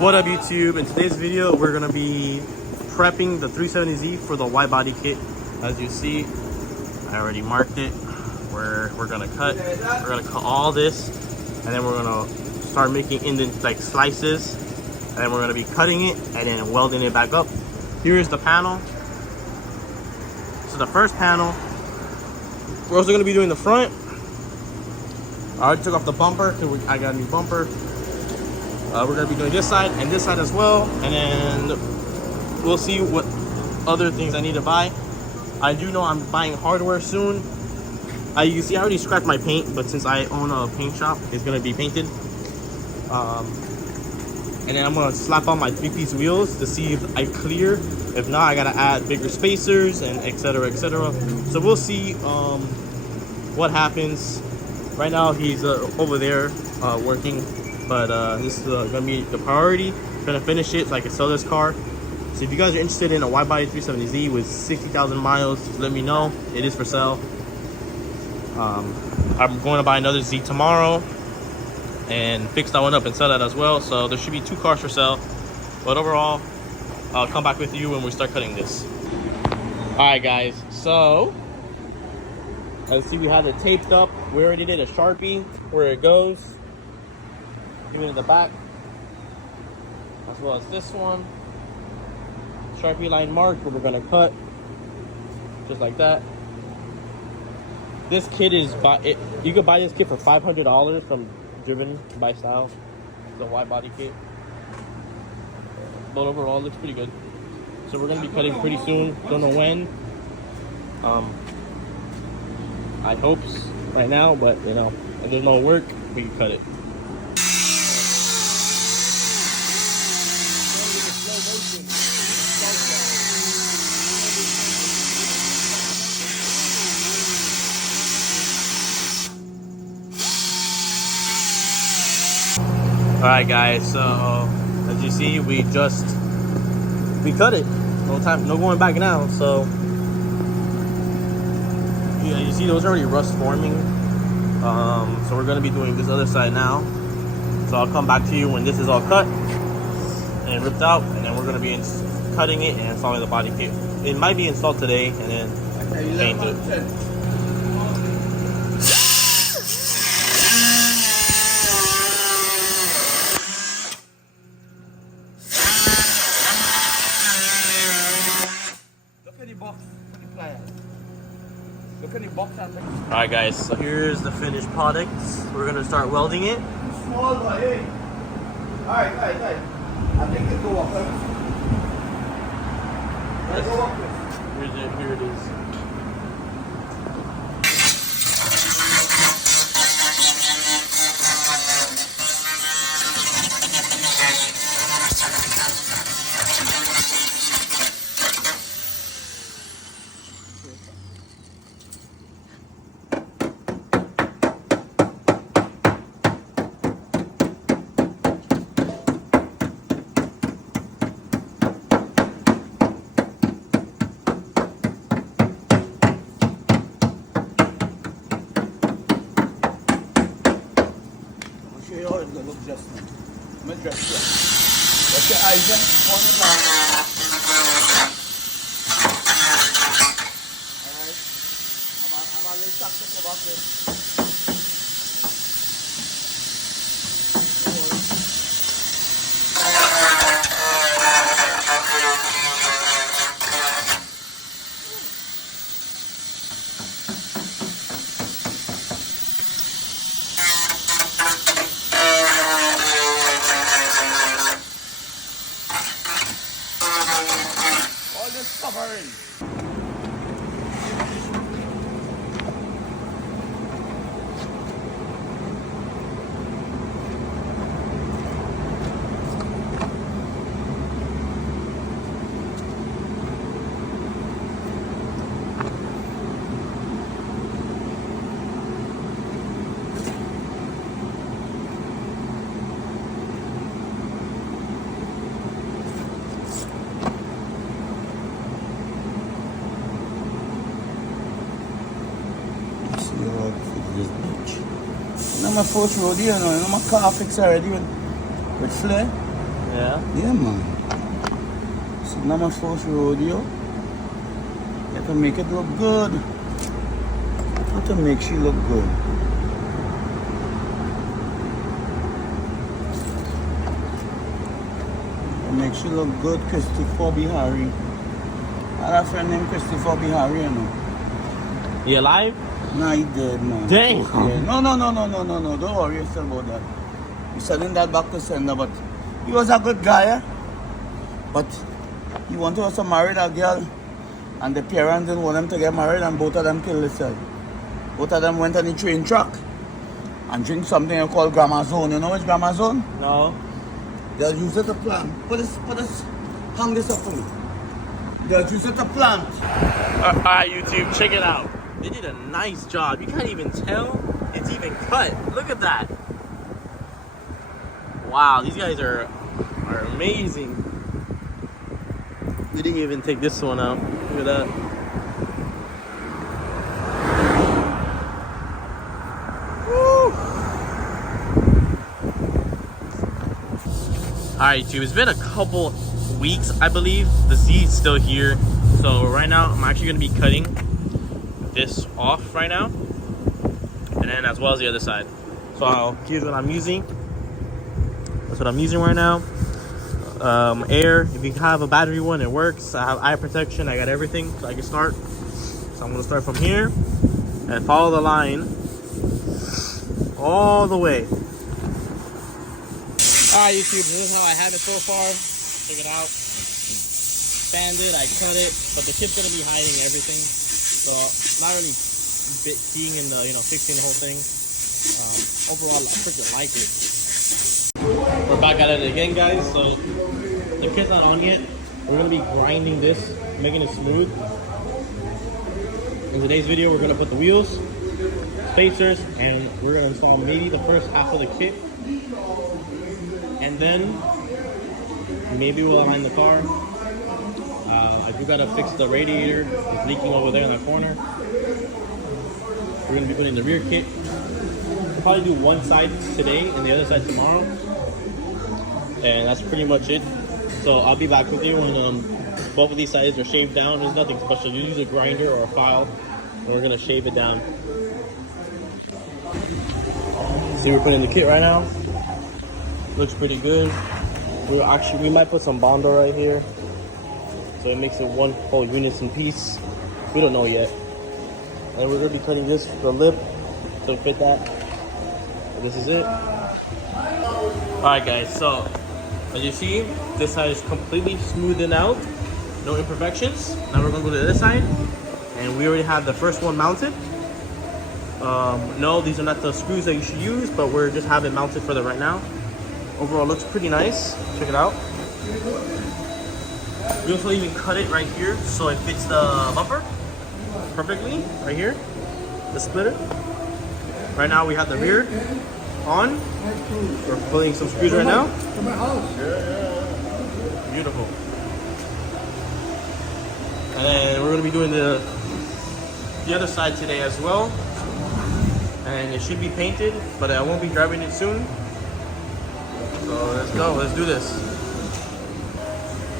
What up YouTube? In today's video we're gonna be prepping the 370Z for the wide body kit. As you see, I already marked it. We're gonna cut all this, and then we're gonna start making indent like slices, and then we're gonna be cutting it and then welding it back up. Here's the panel. So the first panel, we're also gonna be doing the front. I already took off the bumper because I got a new bumper. We're gonna be doing this side and this side as well, and then we'll see what other things I need to buy. I do know I'm buying hardware soon. You can see I already scratched my paint, but since I own a paint shop, it's gonna be painted. And then I'm gonna slap on my 3-piece wheels to see if I clear. If not, I gotta add bigger spacers and etc. etc. So we'll see what happens. Right now he's over there working. But this is gonna be the priority. Gonna finish it so I can sell this car. So if you guys are interested in a widebody 370Z with 60,000 miles, just let me know. It is for sale. I'm going to buy another Z tomorrow and fix that one up and sell that as well. So there should be 2 cars for sale. But overall, I'll come back with you when we start cutting this. All right, guys. So let's see. We have it taped up. We already did a Sharpie where it goes. Even in the back, as well as this one. Sharpie line marked where we're gonna cut, just like that. This kit is you could buy this kit for $500 from Driven by Style, the wide body kit. But overall, it looks pretty good. So we're gonna be cutting pretty soon. Don't know when. I hope right now, but you know, if there's no work, we can cut it. All right, guys. So as you see, we cut it. No going back now. So yeah, you see those are already rust forming. So we're gonna be doing this other side now. So I'll come back to you when this is all cut and ripped out, and then we're gonna be cutting it and installing the body kit. It might be installed today and then painted. Alright guys, so here's the finished product. We're gonna start welding it. Small one, hey. Alright. I think it go up. Let's go up. Here it is. I'm gonna dress you. What's your eyes in? Alright. I'm a little tactical about this. No worries. No, my first rodeo, you know, my car fix already with flare. Yeah. Yeah, man. It's not my first rodeo. You have to make it look good. You have to make she look good. Make she look good, Christopher Bihari. I had a friend named Christopher Bihari, you know. You alive? Nah, he dead, man. Dang. Yeah. No. Don't worry yourself about that. He's sending that back to sender, but he was a good guy, eh? But he wanted us to marry that girl, and the parents didn't want them to get married, and both of them killed themselves. Both of them went on the train track and drink something called Gramazone. You know which Gramazone? No. They'll use it to plant. Hang this up for me. They'll use it to plant. Alright, YouTube, check it out. They did a nice job. You can't even tell it's even cut. Look at that. Wow, these guys are amazing. We didn't even take this one out. Look at that. Woo! Alright, YouTube, it's been a couple weeks, I believe. The seed's still here. So right now, I'm actually going to be cutting this off right now. And then as well as the other side. So here's what I'm using. That's what I'm using right now. Air, if you have a battery one, it works. I have eye protection, I got everything, so I can start. So I'm gonna start from here and follow the line all the way. Alright, YouTube, this is how I have it so far. Check it out. Sand it, I cut it, but the kid's gonna be hiding everything. So not really keying in the, fixing the whole thing. Overall, I freaking like it. We're back at it again, guys. So the kit's not on yet. We're gonna be grinding this, making it smooth. In today's video, we're gonna put the wheels, spacers, and we're gonna install maybe the first half of the kit. And then maybe we'll align the car. I do gotta fix the radiator. It's leaking over there in that corner. We're gonna be putting the rear kit. We'll probably do one side today and the other side tomorrow. And that's pretty much it. So I'll be back with you when both of these sides are shaved down. There's nothing special. You use a grinder or a file, and we're gonna shave it down. See, we're putting the kit right now. Looks pretty good. We might put some Bondo right here, so it makes it one whole unison piece. We don't know yet. And we're gonna be cutting this, the lip, to fit that. So this is it. Alright guys, so as you see, this side is completely smoothed out. No imperfections. Now we're gonna go to this side. And we already have the first one mounted. No, these are not the screws that you should use, but we're just having it mounted for the right now. Overall, looks pretty nice. Check it out. We also even cut it right here so it fits the bumper perfectly. Right here, the splitter. Right now we have the rear on. We're pulling some screws right now. Beautiful. And then we're gonna be doing the other side today as well. And it should be painted, but I won't be driving it soon. So let's go, let's do this.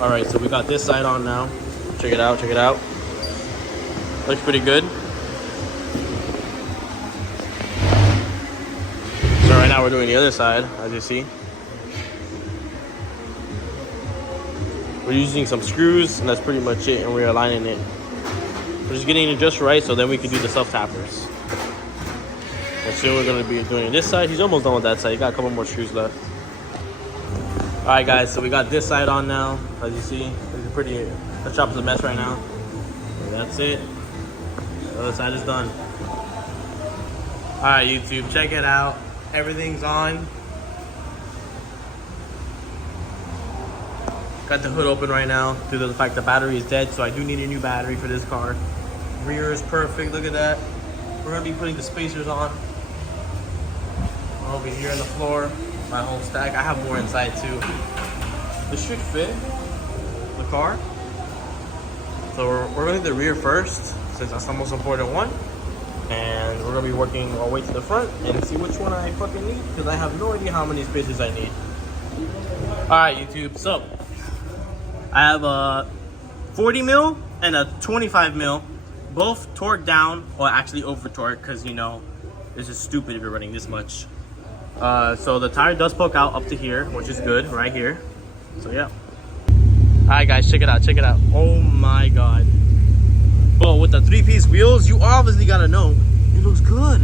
All right, so we got this side on now. Check it out, check it out. Looks pretty good. So right now we're doing the other side, as you see. We're using some screws, and that's pretty much it, and we're aligning it. We're just getting it just right, so then we can do the self-tappers. And soon we're gonna be doing this side. He's almost done with that side. He got a couple more screws left. All right, guys, so we got this side on now. As you see, it's pretty, the shop is a mess right now. So that's it. The other side is done. All right, YouTube, check it out. Everything's on. Got the hood open right now due to the fact the battery is dead, so I do need a new battery for this car. Rear is perfect, look at that. We're gonna be putting the spacers on. Over here on the floor, my whole stack. I have more inside too. This should fit the car. So we're gonna do the rear first, since that's the most important one. And we're gonna be working our way to the front and see which one I fucking need, because I have no idea how many spacers I need. Alright, YouTube, so I have a 40 mil and a 25 mil, both torqued down, or actually over torqued, because you know, this is stupid if you're running this much. So the tire does poke out up to here, which is good, right here. So yeah. Alright guys, check it out, check it out. Oh my god. Well, with the 3-piece wheels, you obviously gotta know, it looks good.